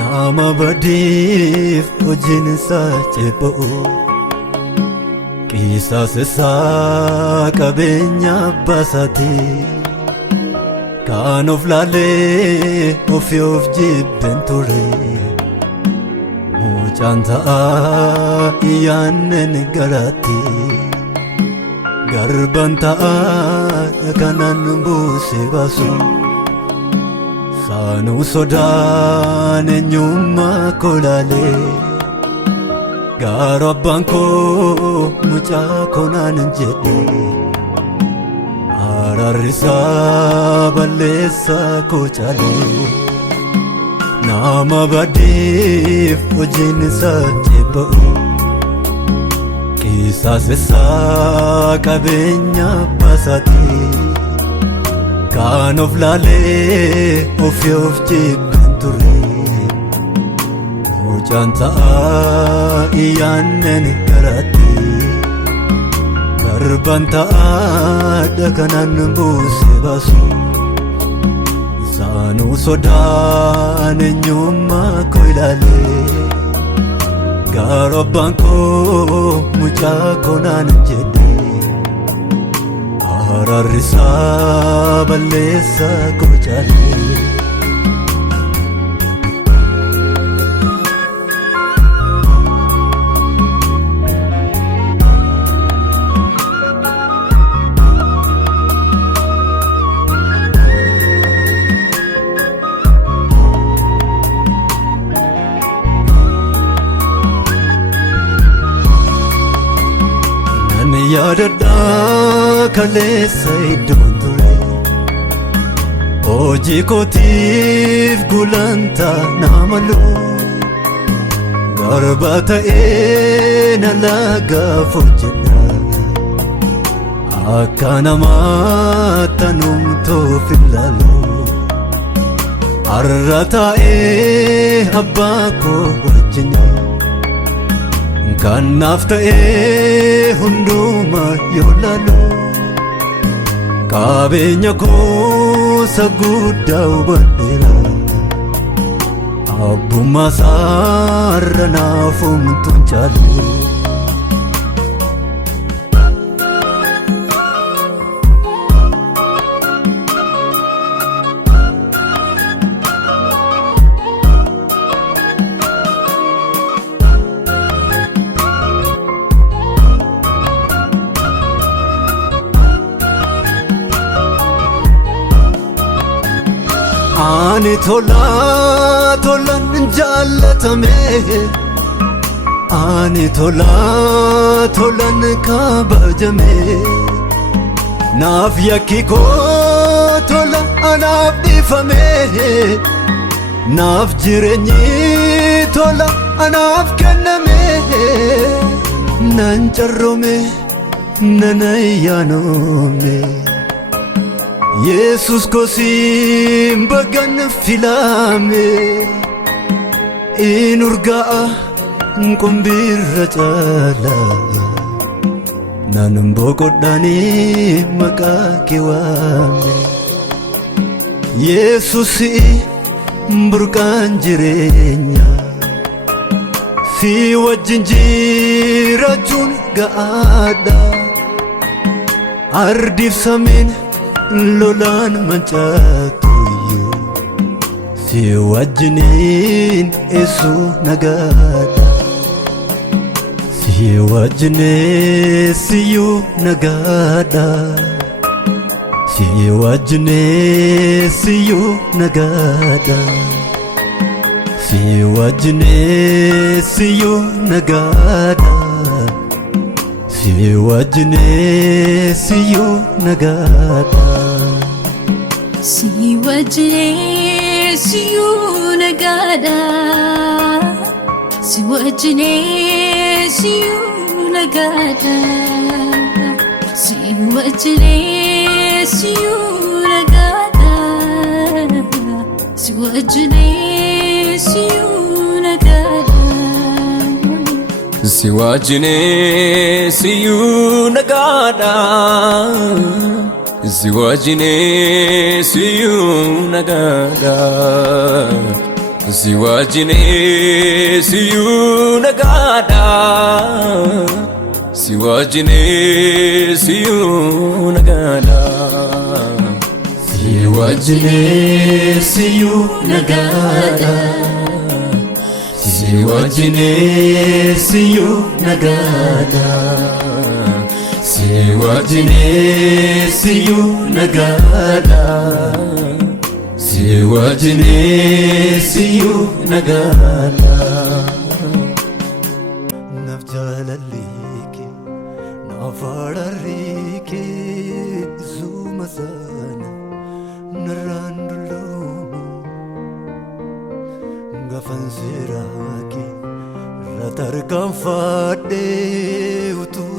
nama badiif hojiin isaa cepha'u qisaas isaa qabeenya abbaa isaatii kan of laalee ofii of jibben ture mucaan ta'aa iyyaanneen garaatti garban ta'aa kanan buuse baasu saanuu sodaan eenyummaa koo laalee gaara abbaan koo mucaa koo naan jedhe araarri isaa balleessaa koo caalee nama badiif hojiin isaa cepha'u qisaas isaa qabeenya abbaa isaatii kan of laalee ofii of jibben ture mucaan ta'aa iyyaanneen garaatti garban ta'aa kanan buuse baasu saanuu sodaan eenyummaa koo ilaalee gaara abbaan koo mucaa koo naan jedhe araarri isaa balleessaa koo caalee yaadadhaa kaleessa iddoon ture hojii kootiif gulantaa naamalu garba ta'ee na lagaaf hojjedha akka namaa tanumtoof ilaalu har'a taa'ee abbaa koo wajjini kan naaf ta'ee hundumaa yoo laalu qabeenya koo guddaa hubadheera abbummaa isaarra naaf homtuun caalu ani tolaan jaallatame ani tolaan kabajame naaf yakki koo tola anaaf dhiifame naaf jireenyi tola anaaf kenname nan carroome nan ayyaanome Yesus kosim bagan filame in urgaa kumbirra cala nanum boqodhani maqaa kee waame Yesus burqaan jireenya si wajjin jiraachuun gaadha ardiif samiin lolaan mancaatuyyuu si wajjiniin eessuu nagaadha si wajjineessiyyuu nagaadha si wajjineessiyyuu nagaadha si wajjineessiyyuu nagaadha si wajjineessiyyuu nagaadha si wajjineessiyyuu nagaadha si wajjineessiyyuu nagaadha si wajjineessiyyuu nagaadha si wajjineessiyyuu nagaadha si wajjineessiyyuu nagaadha si wajjineessiyyuu nagaadha Si wajjine siyyuu nagaadha Si wajjine siyyuu nagaadha Si wajjine siyyuu nagaadha Si wajjine siyyuu nagaadha Si wajjine siyyuu nagaadha Si wajjine siyyuu nagaadha Naaf jaalallee kee naaf araarri kee zuma sana narraan dulloomu gaafan seeraa kee irra tarkaanfadhee utuu